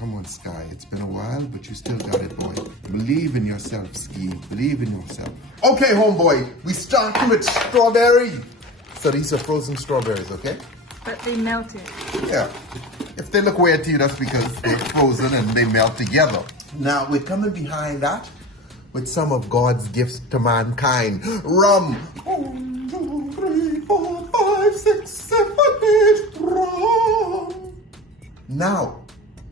Come on, Sky. It's been a while, but you still got it, boy. Believe in yourself, Ski. Believe in yourself. Okay, homeboy. We starting with strawberry. So these are frozen strawberries, okay? But they melted. Yeah. If they look weird to you, that's because they're frozen and they melt together. Now, we're coming behind that with some of God's gifts to mankind. Rum. 1, 2, 3, 4, 5, 6, 7, 8. Rum. Now,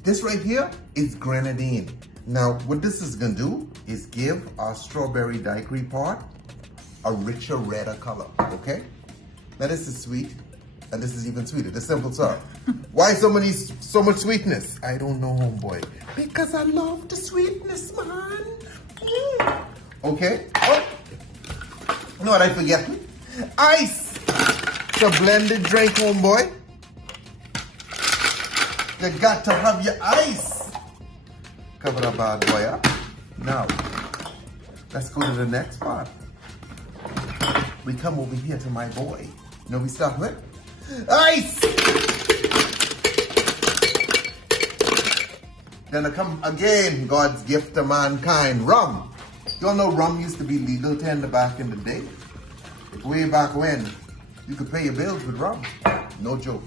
this right here is grenadine. Now, what this is going to do is give our strawberry daiquiri part a richer, redder color, okay? Now, this is sweet, and this is even sweeter. The simple syrup. Why so much sweetness? I don't know, homeboy. Because I love the sweetness, man. Okay. Oh. You know what I forget? Ice. It's a blended drink, homeboy. You got to have your ice. Cover that bad boy up. Now, let's go to the next part. We come over here to my boy. You know we start with? Ice! Then I come again, God's gift to mankind, rum. You all know rum used to be legal tender back in the day. Way back when, you could pay your bills with rum. No joke.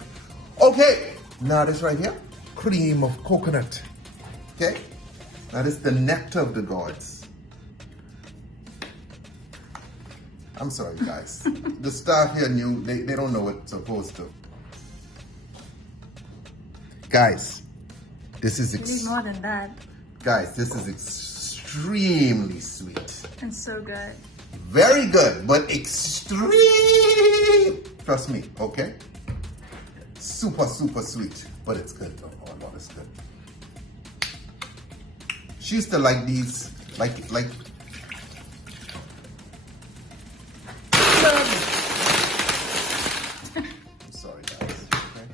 Okay, now this right here, cream of coconut. Okay, now this is the nectar of the gods. I'm sorry, guys. The staff here knew, they don't know what it's supposed to. Guys, this is... You need more than that. Guys, this is extremely sweet. And so good. Very good, but extreme. Trust me, okay? Super, super sweet, but it's good. Oh, Lord, it's good. She used to like these, like... I'm sorry, guys. Okay?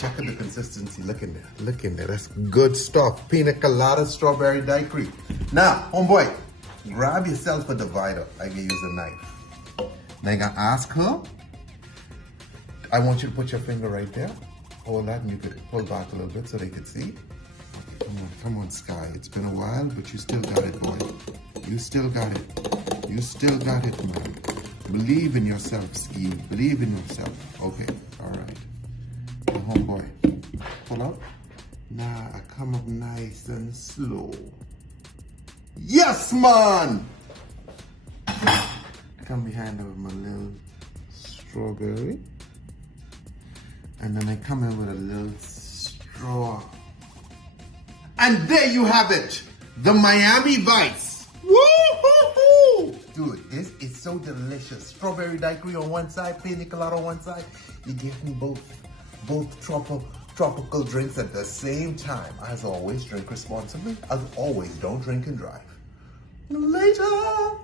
Check out the consistency. Look in there. Look in there. That's good stuff. Pina colada, strawberry daiquiri. Now, homeboy, grab yourself a divider. I can use a knife. Now you're gonna ask her. I want you to put your finger right there. Hold that, and you could pull back a little bit so they could see. Come on, Sky. It's been a while, but you still got it, boy. You still got it. You still got it, man. Believe in yourself, Ski. Believe in yourself. Okay, all right. Now, homeboy, pull out. Now I come up nice and slow. Yes, man! Come behind with my little strawberry. And then I come in with a little straw. And there you have it, the Miami Vice. Woo-hoo-hoo! Dude, this is so delicious. Strawberry daiquiri on one side, pina colada on one side. You give me both tropical drinks at the same time. As always, drink responsibly. As always, don't drink and drive. Later.